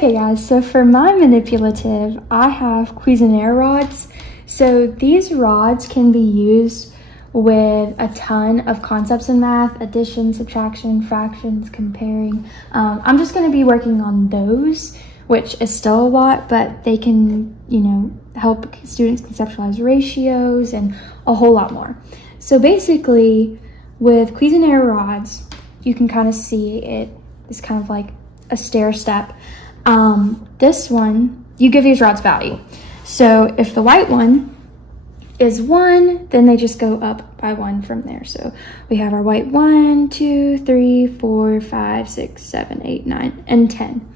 Okay guys, so for my manipulative, I have Cuisenaire rods. So these rods can be used with a ton of concepts in math: addition, subtraction, fractions, comparing. I'm just going to be working on those, which is still a lot, but they can, help students conceptualize ratios and a whole lot more. So basically, with Cuisenaire rods, you can kind of see it is kind of like a stair step. This one, you give these rods value. So if the white one is 1, then they just go up by 1 from there. So we have our white 1, 2, 3, 4, 5, 6, 7, 8, 9, and 10.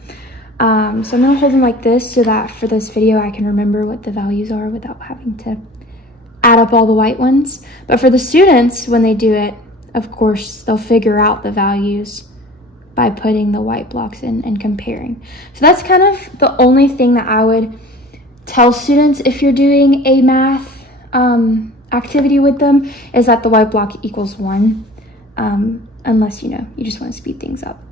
So I'm gonna hold them like this so that for this video I can remember what the values are without having to add up all the white ones. But for the students, when they do it, of course, they'll figure out the values by putting the white blocks in and comparing. So that's kind of the only thing that I would tell students if you're doing a math activity with them, is that the white block equals 1, unless you just want to speed things up.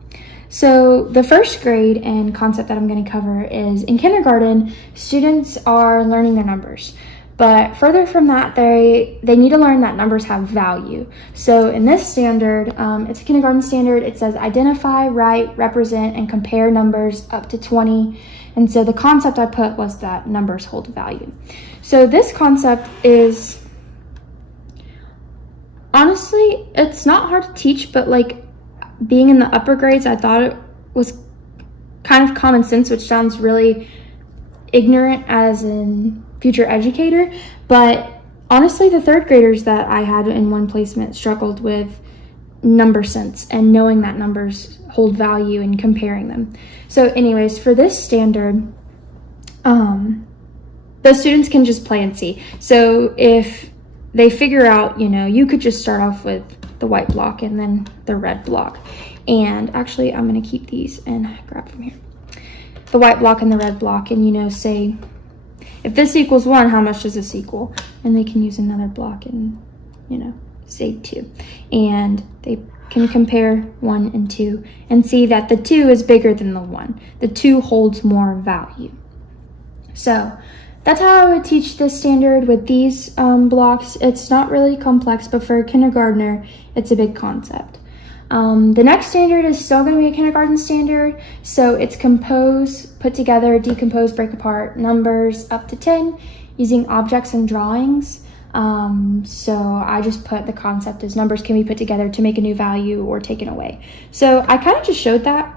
So the first grade and concept that I'm going to cover is in kindergarten, students are learning their numbers. But further from that, they need to learn that numbers have value. So in this standard, it's a kindergarten standard. It says identify, write, represent, and compare numbers up to 20. And so the concept I put was that numbers hold value. So this concept is, honestly, it's not hard to teach, but like being in the upper grades, I thought it was kind of common sense, which sounds really ignorant as in future educator, but honestly the third graders that I had in one placement struggled with number sense and knowing that numbers hold value and comparing them. So anyways, for this standard, the students can just play and see. So if they figure out, you could just start off with the white block and then the red block. And actually I'm going to keep these and grab from here. The white block and the red block, and say, if this equals 1, how much does this equal? And they can use another block and, say 2. And they can compare 1 and 2 and see that the 2 is bigger than the 1. The 2 holds more value. So that's how I would teach this standard with these blocks. It's not really complex, but for a kindergartner, it's a big concept. The next standard is still going to be a kindergarten standard. So it's compose, put together, decompose, break apart numbers up to 10 using objects and drawings. So I just put the concept as numbers can be put together to make a new value or taken away. So I kind of just showed that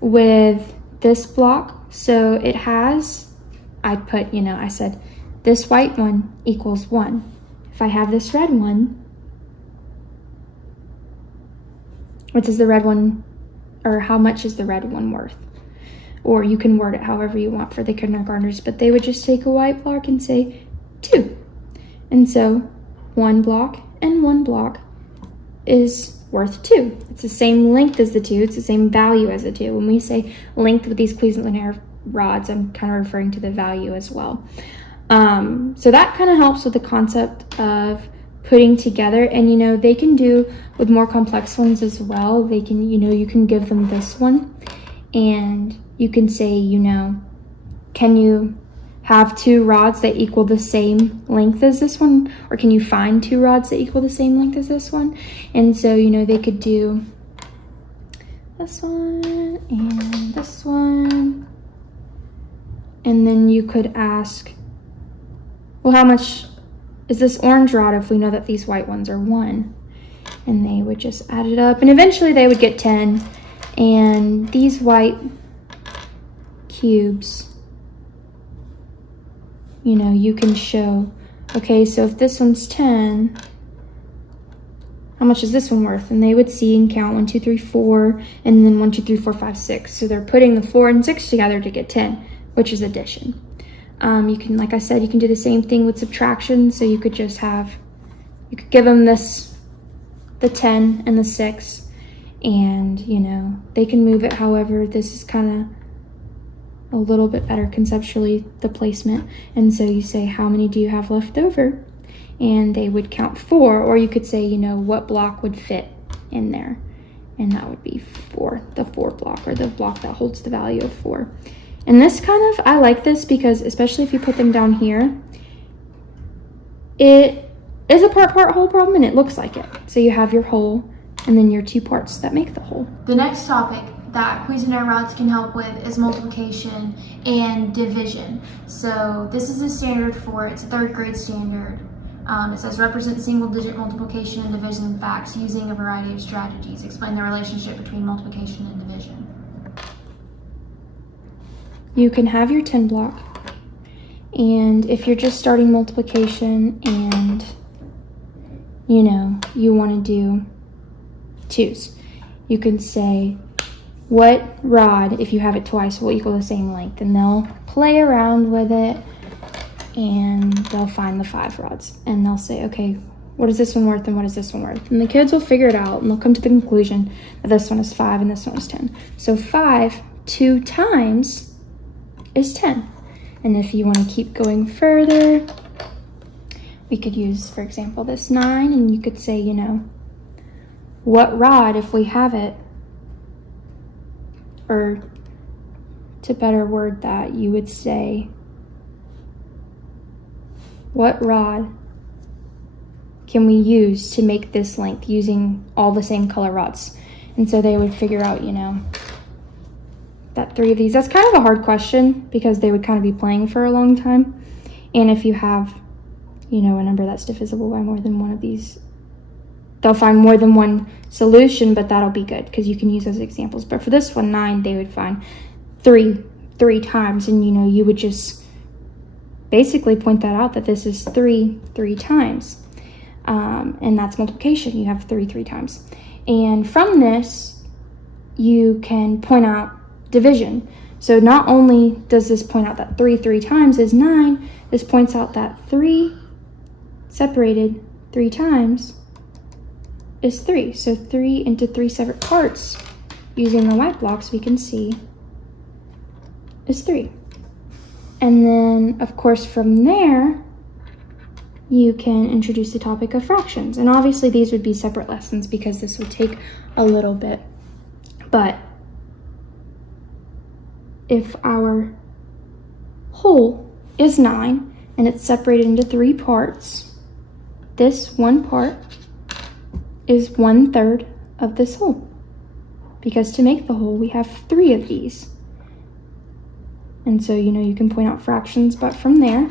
with this block. So it has, I put, I said this white one equals 1. If I have this red one, what does the red one, or how much is the red one worth? Or you can word it however you want for the kindergartners, but they would just take a white block and say 2. And so 1 block and 1 block is worth 2. It's the same length as the 2. It's the same value as the 2. When we say length with these Cuisenaire rods, I'm kind of referring to the value as well. So that kind of helps with the concept of putting together, and they can do with more complex ones as well. They can, you can give them this one and you can say, can you have 2 rods that equal the same length as this one, or can you find 2 rods that equal the same length as this one? And so they could do this one and this one, and then you could ask, well, how much is this orange rod if we know that these white ones are 1? And they would just add it up, and eventually they would get 10. And these white cubes, you can show, okay, so if this one's 10, how much is this one worth? And they would see and count 1, 2, 3, 4, and then 1, 2, 3, 4, 5, 6. So they're putting the 4 and 6 together to get 10, which is addition. You can, like I said, you can do the same thing with subtraction. So you could just have, you could give them the 10 and the 6, and they can move it however. This is kind of a little bit better conceptually, the placement. And so you say, how many do you have left over? And they would count 4, or you could say, what block would fit in there? And that would be 4, the 4 block, or the block that holds the value of 4. And this kind of, I like this because especially if you put them down here, it is a part whole problem and it looks like it. So you have your whole and then your two parts that make the whole. The next topic that Cuisenaire rods can help with is multiplication and division. So this is a standard it's a 3rd grade standard. It says represent single-digit multiplication and division facts using a variety of strategies. Explain the relationship between multiplication and division. You can have your 10 block, and if you're just starting multiplication and you want to do 2s, you can say what rod, if you have it twice, will equal the same length, and they'll play around with it and they'll find the 5 rods and they'll say, okay, what is this one worth and what is this one worth? And the kids will figure it out and they'll come to the conclusion that this one is 5 and this one is 10. So 5 2 times is 10. And if you want to keep going further, we could use, for example, this 9, and you could say, what rod, if we have it, or to better word that, you would say, what rod can we use to make this length using all the same color rods? And so they would figure out, that 3 of these. That's kind of a hard question because they would kind of be playing for a long time. And if you have, a number that's divisible by more than one of these, they'll find more than one solution, but that'll be good because you can use those examples. But for this one, 9, they would find 3 times, and you would just basically point that out, that this is 3 times, and that's multiplication. You have 3 times, and from this you can point out division. So not only does this point out that 3 times is 9, this points out that 3 separated 3 times is 3. So 3 into 3 separate parts using the white blocks we can see is 3. And then, of course, from there, you can introduce the topic of fractions. And obviously, these would be separate lessons because this would take a little bit. But if our whole is 9 and it's separated into 3 parts, this one part is 1/3 of this whole. Because to make the whole, we have 3 of these. And so, you can point out fractions, but from there,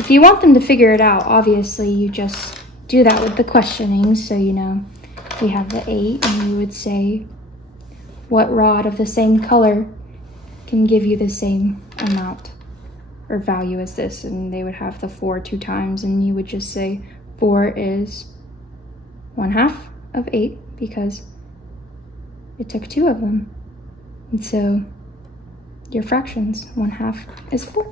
if you want them to figure it out, obviously you just do that with the questioning. So, we have the 8, and you would say, what rod of the same color can give you the same amount or value as this? And they would have the 4 2 times, and you would just say 4 is 1/2 of 8 because it took 2 of them. And so your fractions, 1/2 is 4.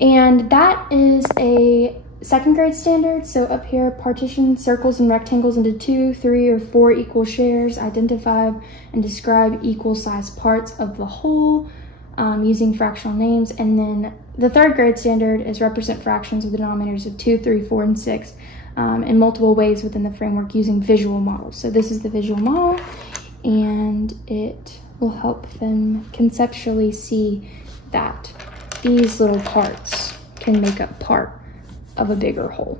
And that is a 2nd grade standard. So up here, partition circles and rectangles into 2, 3, or 4 equal shares. Identify and describe equal sized parts of the whole using fractional names. And then the 3rd grade standard is represent fractions with denominators of 2, 3, 4, and 6 in multiple ways within the framework using visual models. So this is the visual model, and it will help them conceptually see that these little parts can make up part of a bigger whole.